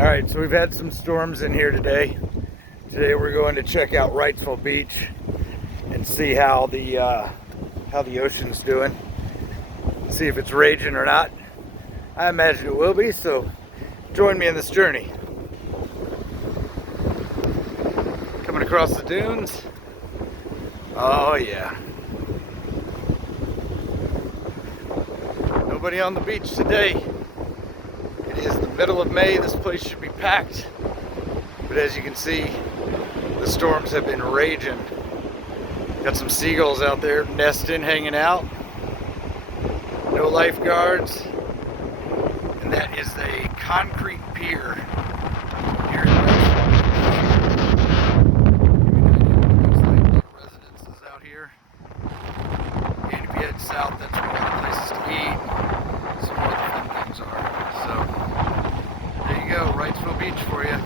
Alright, so we've had some storms in here today. Today we're going to check out Wrightsville Beach and see how the ocean's doing. See if it's raging or not. I imagine it will be, so join me in this journey. Coming across the dunes. Oh yeah. Nobody on the beach today. It is the middle of May. This place should be packed. But as you can see, the storms have been raging. Got some seagulls out there nesting, hanging out. No lifeguards. And that is a concrete pier here in Wrightsville. Looks like residences out here. And if you head south, that's where all the places to eat. Some more of the fun things are. So there you go, Wrightsville Beach for you.